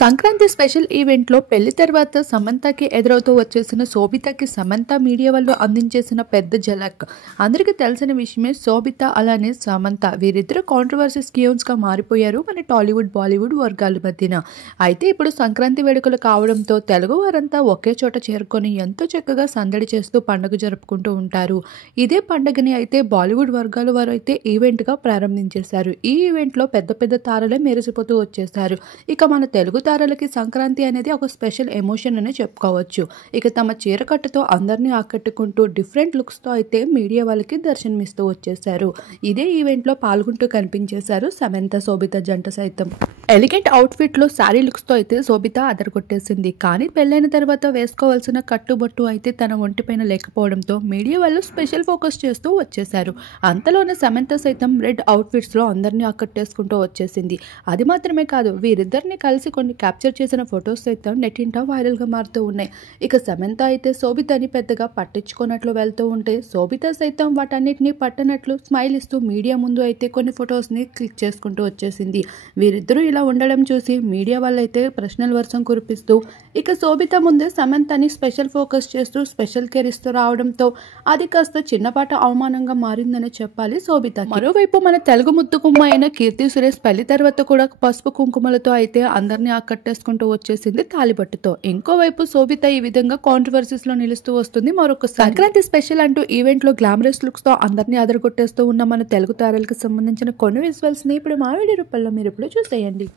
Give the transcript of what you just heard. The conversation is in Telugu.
సంక్రాంతి స్పెషల్ ఈవెంట్లో పెళ్లి తర్వాత సమంతకి ఎదురవుతూ వచ్చేసిన శోభితకి సమంత మీడియా వాళ్ళు అందించేసిన పెద్ద ఝలక్. అందరికీ తెలిసిన విషయమే. శోభిత అలానే సమంత వీరిద్దరు కాంట్రవర్సీ స్కియోన్స్గా మారిపోయారు మన టాలీవుడ్ బాలీవుడ్ వర్గాల మధ్యన. అయితే ఇప్పుడు సంక్రాంతి వేడుకలు కావడంతో తెలుగు వారంతా ఒకే చోట చేరుకొని ఎంతో చక్కగా సందడి చేస్తూ పండుగ జరుపుకుంటూ ఉంటారు. ఇదే పండుగని అయితే బాలీవుడ్ వర్గాల వారు అయితే ఈవెంట్గా ప్రారంభించేశారు. ఈ ఈవెంట్లో పెద్ద పెద్ద తారలే మెరిసిపోతూ వచ్చేసారు. ఇక మన తెలుగు తారలకి సంక్రాంతి అనేది ఒక స్పెషల్ ఎమోషన్ అనే చెప్పుకోవచ్చు. ఇక తమ చీరకట్టుతో అందరినీ ఆకట్టుకుంటూ డిఫరెంట్ లుక్స్తో అయితే మీడియా వాళ్ళకి దర్శనమిస్తూ వచ్చేసారు. ఇదే ఈవెంట్లో పాల్గొంటూ కనిపించేశారు సమంత శోభిత జంట సైతం. ఎలిగెంట్ అవుట్ఫిట్లో శారీ లుక్స్తో అయితే శోభిత అదరగొట్టేసింది. కానీ పెళ్ళైన తర్వాత వేసుకోవాల్సిన కట్టుబొట్టు అయితే తన ఒంటిపైన లేకపోవడంతో మీడియా వాళ్ళు స్పెషల్ ఫోకస్ చేస్తూ వచ్చేసారు. అంతలోనే సమంత సైతం రెడ్ అవుట్ఫిట్స్లో అందరినీ ఆకట్టేసుకుంటూ వచ్చేసింది. అది మాత్రమే కాదు, వీరిద్దరిని కలిసి కొన్ని క్యాప్చర్ చేసిన ఫొటోస్ సైతం నెట్టింట వైరల్గా మారుతూ ఉన్నాయి. ఇక సమంత అయితే శోభితని పెద్దగా పట్టించుకున్నట్లు వెళ్తూ ఉంటే శోభిత సైతం వాటన్నిటిని పట్టనట్లు స్మైల్ ఇస్తూ మీడియా ముందు అయితే కొన్ని ఫొటోస్ని క్లిక్ చేసుకుంటూ వచ్చేసింది. వీరిద్దరూ ఇలా ఉండడం చూసి మీడియా వాళ్ళైతే ప్రశ్నల వర్షం కురిపిస్తూ ఇక శోభిత ముందే సమంతని స్పెషల్ ఫోకస్ చేస్తూ స్పెషల్ కేర్ ఇస్తూ రావడంతో అది కాస్త చిన్నపాట అవమానంగా మారిందని చెప్పాలి శోభిత. మరోవైపు మన తెలుగు ముద్దుగుమ్మ అయిన కీర్తి సురేష్ పెళ్లి తర్వాత కూడా పసుపు కుంకుమలతో అయితే అందరినీ ఆకట్టేసుకుంటూ వచ్చేసింది తాలిబట్టుతో. ఇంకోవైపు శోభిత ఈ విధంగా కాంట్రవర్సీస్ లో నిలుస్తూ వస్తుంది. మరొక సంక్రాంతి స్పెషల్ అంటూ ఈవెంట్ లో గ్లామరస్ లుక్స్ తో అందరినీ అదరగొట్టేస్తూ ఉన్న మన తెలుగు తారలకు సంబంధించిన కొన్ని విజువల్స్ ని ఇప్పుడు మా వీడియో రూపంలో మీరు ఇప్పుడు చూసేయండి.